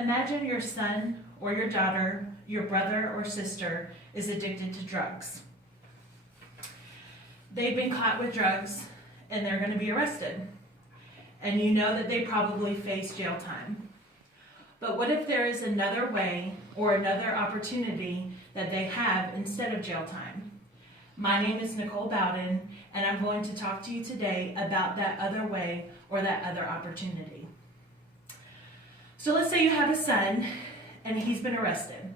Imagine your son or your daughter, your brother or sister is addicted to drugs. They've been caught with drugs and they're going to be arrested. And you know that they probably face jail time. But what if there is another way or another opportunity that they have instead of jail time? My name is Nicole Bowden, and I'm going to talk to you today about that other way or that other opportunity. So let's say you have a son and he's been arrested.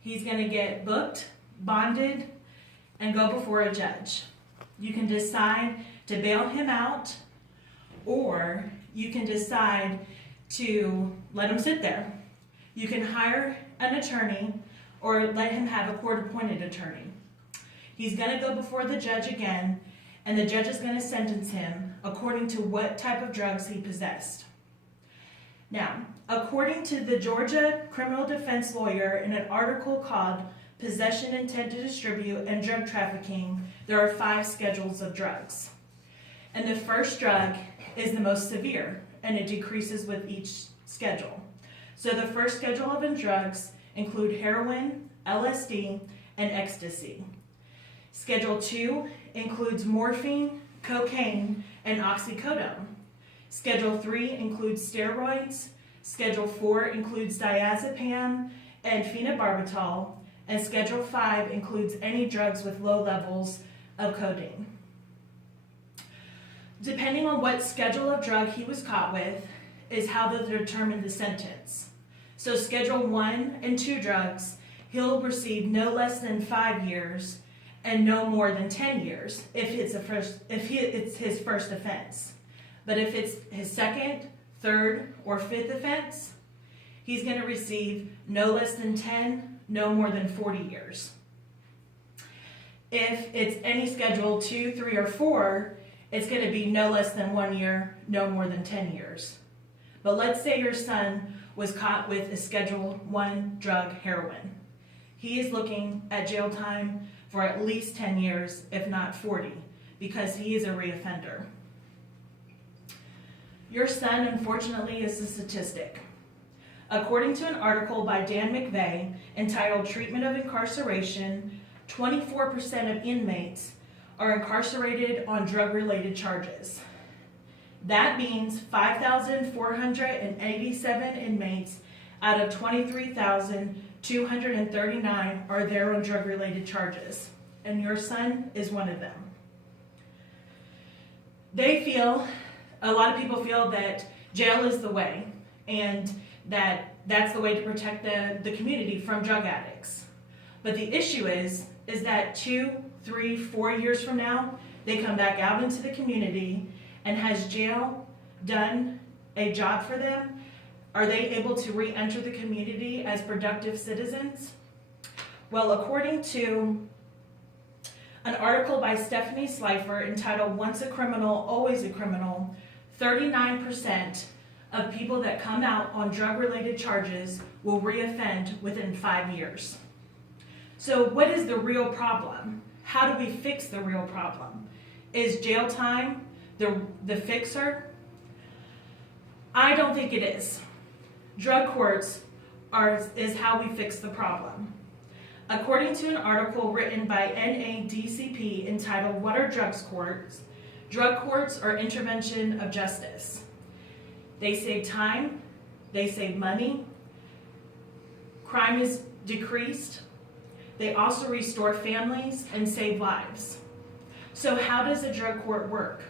He's going to get booked, bonded, and go before a judge. You can decide to bail him out, or you can decide to let him sit there. You can hire an attorney or let him have a court-appointed attorney. He's going to go before the judge again, and the judge is going to sentence him according to what type of drugs he possessed. Now, according to the Georgia criminal defense lawyer in an article called Possession, Intent to Distribute, and Drug Trafficking, there are 5 schedules of drugs. And the first drug is the most severe, and it decreases with each schedule. So the first schedule of drugs include heroin, LSD, and ecstasy. Schedule 2 includes morphine, cocaine, and oxycodone. Schedule 3 includes steroids. Schedule 4 includes diazepam and phenobarbital. And Schedule 5 includes any drugs with low levels of codeine. Depending on what schedule of drug he was caught with is how they'll determine the sentence. So Schedule 1 and 2 drugs, he'll receive no less than 5 years and no more than 10 years if it's his first offense. But if it's his second, third, or fifth offense, he's going to receive no less than 10, no more than 40 years. If it's any Schedule 2, 3, or 4, it's going to be no less than 1 year, no more than 10 years. But let's say your son was caught with a Schedule 1 drug, heroin. He is looking at jail time for at least 10 years, if not 40, because he is a reoffender. Your son, unfortunately, is a statistic. According to an article by Dan McVeigh entitled Treatment of Incarceration, 24% of inmates are incarcerated on drug-related charges. That means 5,487 inmates out of 23,239 are there on drug-related charges, and your son is one of them. A lot of people feel that jail is the way, and that's the way to protect the community from drug addicts. But the issue is that 2, 3, 4 years from now, they come back out into the community, and has jail done a job for them? Are they able to re-enter the community as productive citizens? Well, according to an article by Stephanie Slifer entitled Once a Criminal, Always a Criminal, 39% of people that come out on drug-related charges will re-offend within 5 years. So what is the real problem? How do we fix the real problem? Is jail time the fixer? I don't think it is. Drug courts is how we fix the problem. According to an article written by NADCP entitled What Are Drugs Courts? Drug courts are intervention of justice. They save time, they save money, crime is decreased, they also restore families and save lives. So how does a drug court work?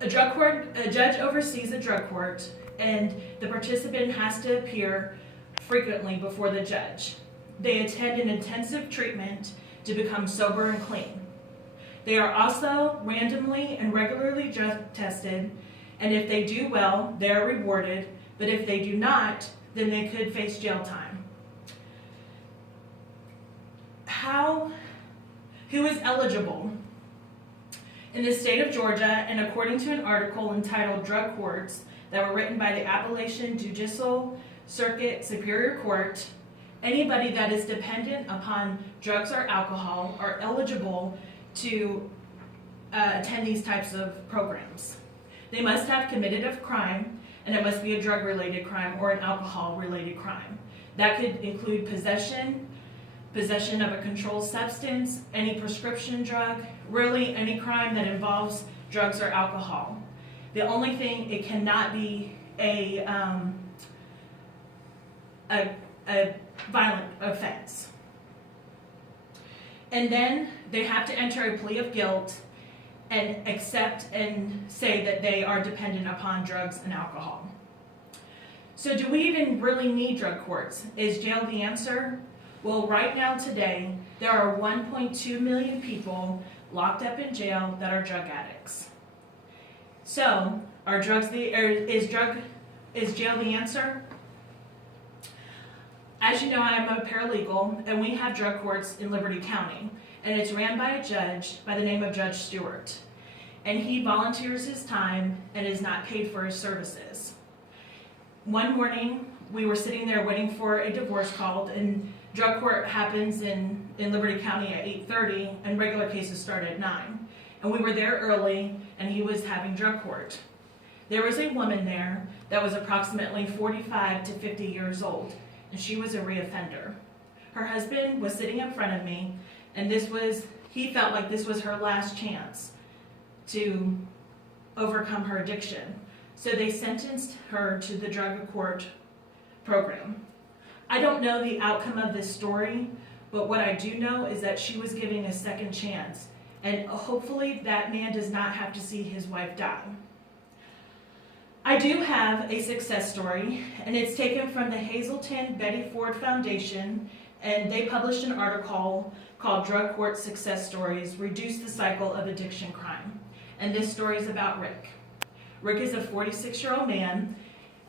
A judge oversees a drug court, and the participant has to appear frequently before the judge. They attend an intensive treatment to become sober and clean. They are also randomly and regularly drug tested, and if they do well, they are rewarded, but if they do not, then they could face jail time. Who is eligible? In the state of Georgia, and according to an article entitled Drug Courts that were written by the Appalachian Judicial Circuit Superior Court, anybody that is dependent upon drugs or alcohol are eligible to attend these types of programs. They must have committed a crime, and it must be a drug-related crime or an alcohol-related crime. That could include possession of a controlled substance, any prescription drug, really any crime that involves drugs or alcohol. The only thing, it cannot be a violent offense. And then they have to enter a plea of guilt and accept and say that they are dependent upon drugs and alcohol. So do we even really need drug courts? Is jail the answer? Well, right now today, there are 1.2 million people locked up in jail that are drug addicts. So, is jail the answer? As you know, I am a paralegal, and we have drug courts in Liberty County, and it's ran by a judge by the name of Judge Stewart. And he volunteers his time and is not paid for his services. One morning, we were sitting there waiting for a divorce call, and drug court happens in Liberty County at 8:30, and regular cases start at 9. And we were there early, and he was having drug court. There was a woman there that was approximately 45 to 50 years old, and she was a reoffender. Her husband was sitting in front of me, and he felt like this was her last chance to overcome her addiction. So they sentenced her to the drug court program. I don't know the outcome of this story, but what I do know is that she was given a second chance, and hopefully that man does not have to see his wife die. I do have a success story, and it's taken from the Hazelton Betty Ford Foundation, and they published an article called Drug Court Success Stories, Reduce the Cycle of Addiction Crime. And this story is about Rick. Rick is a 46-year-old man,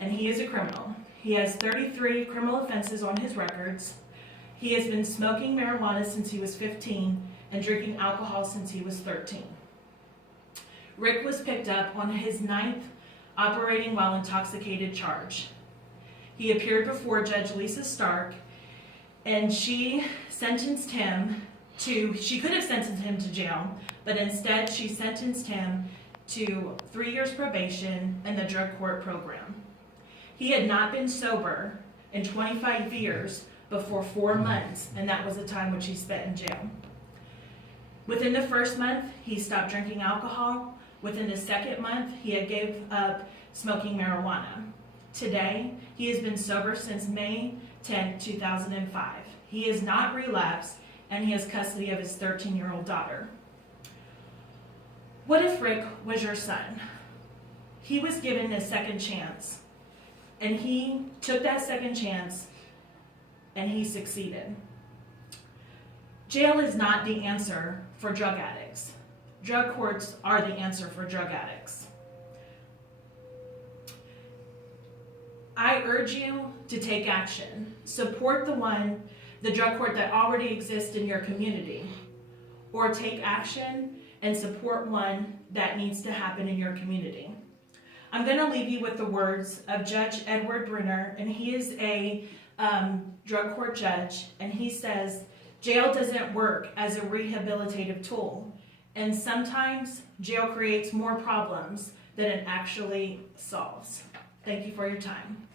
and he is a criminal. He has 33 criminal offenses on his records. He has been smoking marijuana since he was 15 and drinking alcohol since he was 13. Rick was picked up on his 9th operating while intoxicated charge. He appeared before Judge Lisa Stark, and she could have sentenced him to jail, but instead she sentenced him to 3 years probation and the drug court program. He had not been sober in 25 years before 4 months, and that was the time which he spent in jail. Within the first month, he stopped drinking alcohol. Within the second month, he had gave up smoking marijuana. Today, he has been sober since May 10, 2005. He is not relapsed, and he has custody of his 13-year-old daughter. What if Rick was your son? He was given a second chance, and he took that second chance, and he succeeded. Jail is not the answer for drug addicts. Drug courts are the answer for drug addicts. I urge you to take action. Support the drug court that already exists in your community, or take action and support one that needs to happen in your community. I'm going to leave you with the words of Judge Edward Brunner, and he is a drug court judge, and he says, jail doesn't work as a rehabilitative tool, and sometimes jail creates more problems than it actually solves. Thank you for your time.